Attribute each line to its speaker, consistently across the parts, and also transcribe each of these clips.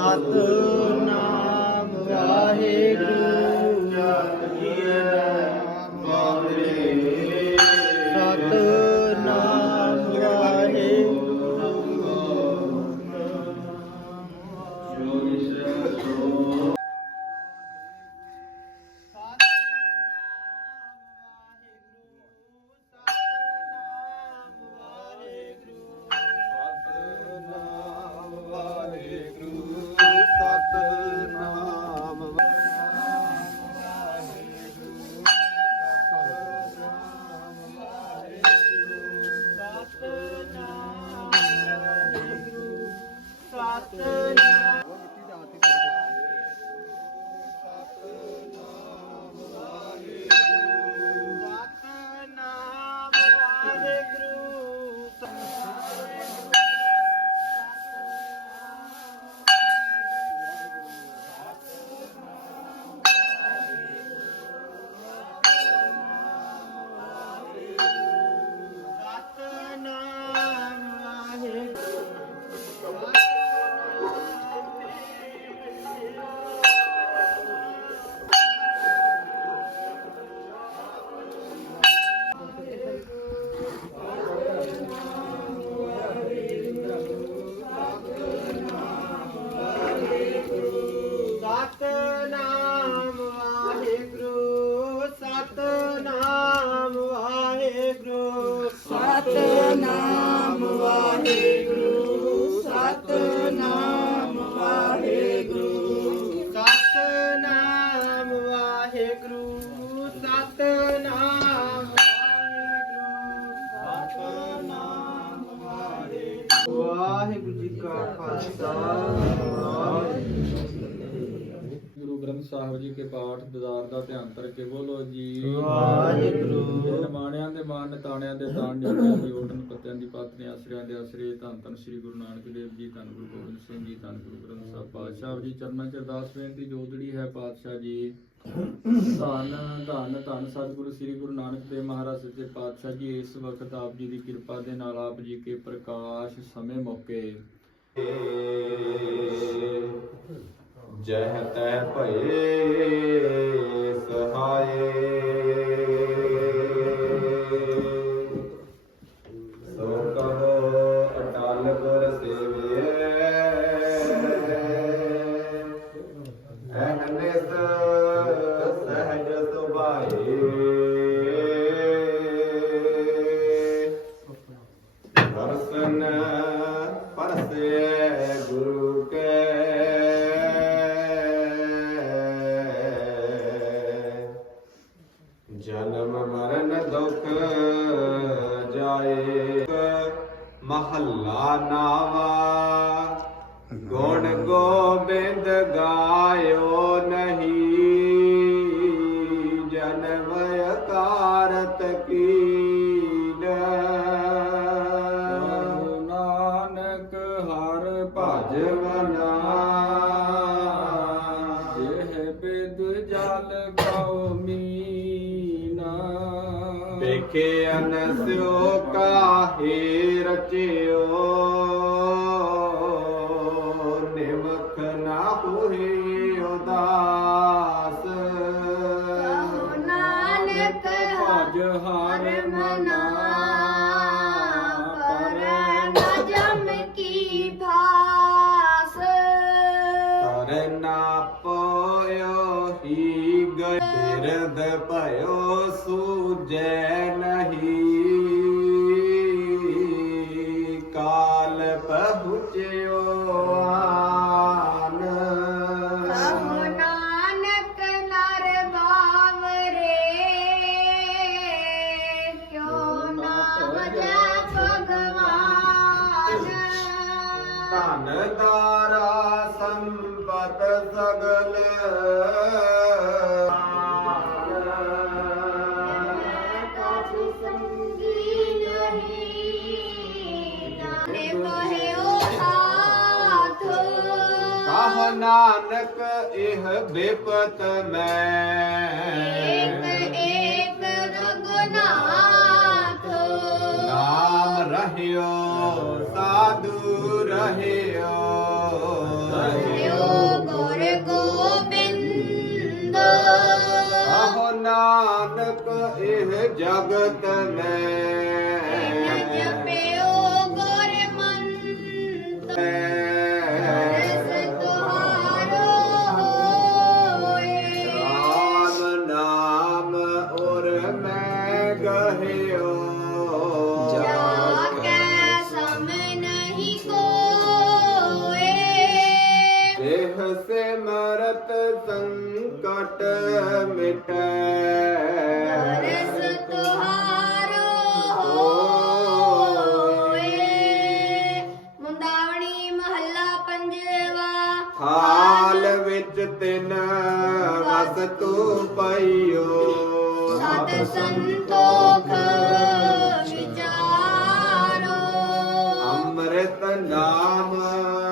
Speaker 1: ਸਤਨਾਮ ਵਾਹਿਗੁਰੂ ਸਤਨਾਮ ਵਾਹਿਗੁਰੂ
Speaker 2: ਸਤਨਾਮ ਵਾਹਿਗੁਰੂ
Speaker 1: ਜੀ ਕਾ ਖਾਲਸਾ
Speaker 2: ਗੁਰੂ ਗ੍ਰੰਥ ਸਾਹਿਬ ਜੀ ਕੇ ਪਾਠ ਦਦਾਰ ਦਾ ਧਿਆਨ ਕਰਕੇ ਬੋਲੋ ਜੀ।
Speaker 1: ਵਾਹਿਗੁਰੂ।
Speaker 2: ਨਿਮਾਣਿਆਂ ਦੇ ਮਾਨ ਤਾਣਿਆਂ ਦੇ ਤਾਣ ਨਿਆਣਿਆਂ ਦੀ ਓਟਨ ਪੱਤਿਆਂ ਦੀ ਪਾਤਨੇ ਆਸਰਿਆਂ ਦੇ ਆਸਰੇ ਧੰਨ ਧੰਨ ਸ੍ਰੀ ਗੁਰੂ ਨਾਨਕ ਦੇਵ ਜੀ ਧੰਨ ਗੁਰੂ ਗੋਬਿੰਦ ਸਿੰਘ ਜੀ ਧੰਨ ਗੁਰੂ ਗ੍ਰੰਥ ਸਾਹਿਬ ਪਾਤਸ਼ਾਹ ਜੀ ਚਰਨਾਂ ਚ ਅਰਦਾਸ ਬੇਨਤੀ ਜੋਦੜੀ ਹੈ ਪਾਤਸ਼ਾਹ ਜੀ ਧੰਨ ਧੰਨ ਧੰਨ ਸਤਿਗੁਰੂ ਸ੍ਰੀ ਗੁਰੂ ਨਾਨਕ ਦੇਵ ਮਹਾਰਾਜ ਸੱਚੇ ਪਾਤਸ਼ਾਹ ਜੀ, ਇਸ ਵਕਤ ਆਪ ਜੀ ਦੀ ਕਿਰਪਾ ਦੇ ਨਾਲ ਆਪ ਜੀ ਕੇ ਪ੍ਰਕਾਸ਼ ਸਮੇਂ ਮੌਕੇ। ਜਹ ਤੈ ਭਏ, ਸਹਾਏ। ਵੇਖੇ ਅਨਸਿਓ ਕਾਹੇ ਰਚਿਓ। Yeah.
Speaker 3: ਨਾਨਕ
Speaker 2: ਇਹ ਬੇਪਤ ਮੈਂ। ਨਾਮ ਰਹਿਓ ਸਾਧੂ ਰਹਿਓ।
Speaker 3: ਰਹਿਓ
Speaker 4: ਗੁਰ ਗੋਬਿੰਦ। ਆਹੋ ਨਾਨਕ
Speaker 2: ਇਹ ਜਗਤ ਮੈਂ। ਮੈਂ ਗਹਿਓ
Speaker 4: ਜਾ ਕੈ ਸਮ ਨਹੀਂ ਕੋਏ।
Speaker 2: ਦੇਹ ਸੇ ਮਰਤ ਸੰਕਟ ਮਿਟੈ।
Speaker 4: ਰਸ ਤੁਹਾਰੋ ਹੋਏ। ਮੁੰਦਾਵਣੀ ਮਹੱਲਾ ਪੰਜਵਾ।
Speaker 2: ਹਾਲ ਵਿੱਚ ਤਿਨ ਵਸਤੂ ਪਈਓ
Speaker 4: ਸਤ
Speaker 2: ਨਾਮ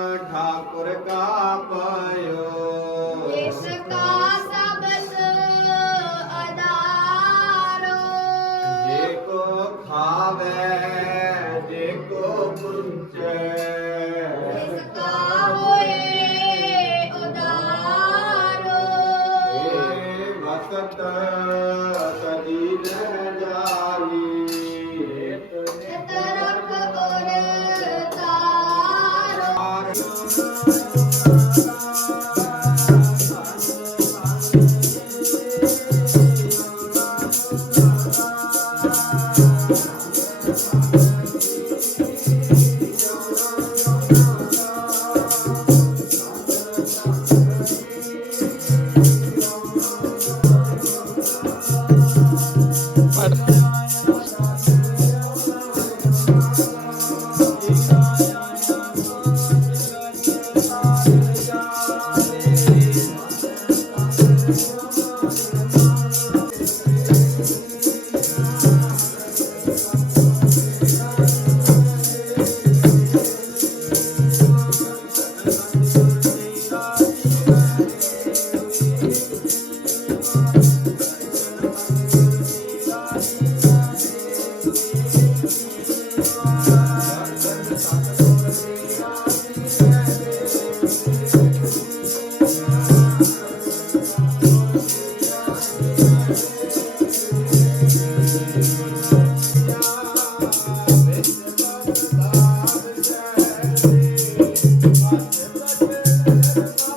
Speaker 2: ਵਿੱਚ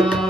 Speaker 4: Krishna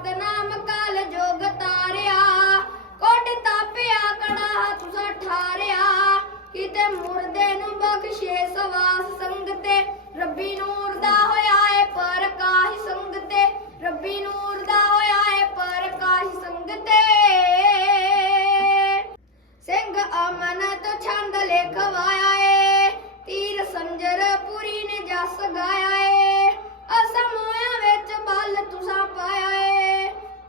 Speaker 4: ਸਤਨਾਮ ਕਾਲ ਜੋਗ ਤਾਰਿਆ। ਕੋਟ ਤਾਪਿਆ, ਕੜਾ ਤੁਸਾ ਠਾਰਿਆ ਕਿਤੇ ਮੁਰਦੇ ਨੂੰ ਬਖਸ਼ੇ ਸਵਾਸ ਸੰਗਤੇ। ਰੱਬੀ ਨੂਰ ਦਾ ਹੋਇਆ ਏ ਪਰਕਾਹੀ ਸੰਗਤੇ। ਰੱਬੀ ਨੂਰ ਦਾ ਹੋਇਆ ਏ ਪਰਕਾਹੀ ਸੰਗਤੇ। ਸਿੰਘ ਅਮਨਤ ਛੰਦ ਲਿਖਵਾਇਆ ਏ। ਤੀਰ ਸੰਜਰ ਪੁਰੀ ਨੇ ਜਸ ਗਾਇਆ ਏ। ਅਸਮੋਇਆ ਵਿੱਚ ਬਲ ਤੁਸਾਂ ਪਾਇਆ ਏ।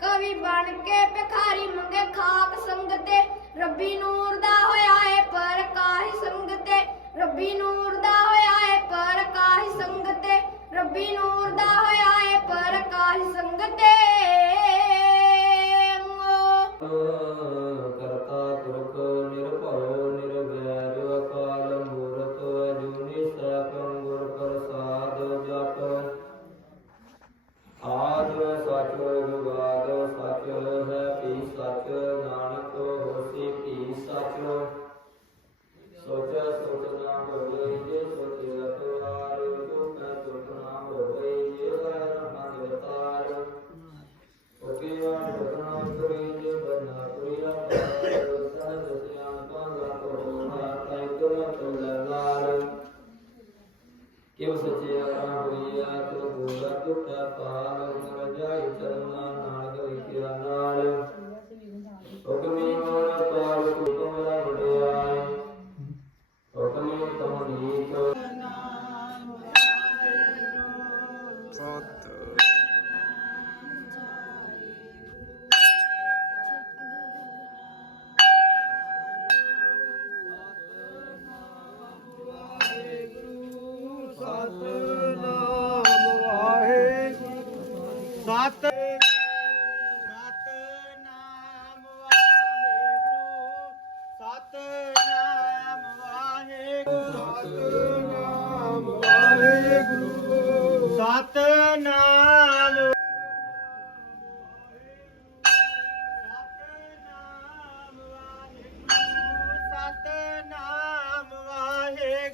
Speaker 4: ਕਵੀ ਬਣ ਕੇ ਭਿਖਾਰੀ ਮੰਗੇ ਖਾਕ ਸੰਗਤੇ। ਰੱਬੀ ਨੂਰ ਦਾ ਹੋਇਆ ਏ ਪਰ ਕਾਹੀ ਸੰਗਤੇ। ਰੱਬੀ ਨੂਰ ਦਾ ਹੋਇਆ ਏ ਪਰ ਕਾਹੀ ਸੰਗਤੇ। ਰੱਬੀ ਨੂਰ ਦਾ ਹੋਇਆ ਏ
Speaker 1: ਪਰ ਕਾਹੀ ਸੰਗਤੇ। Oh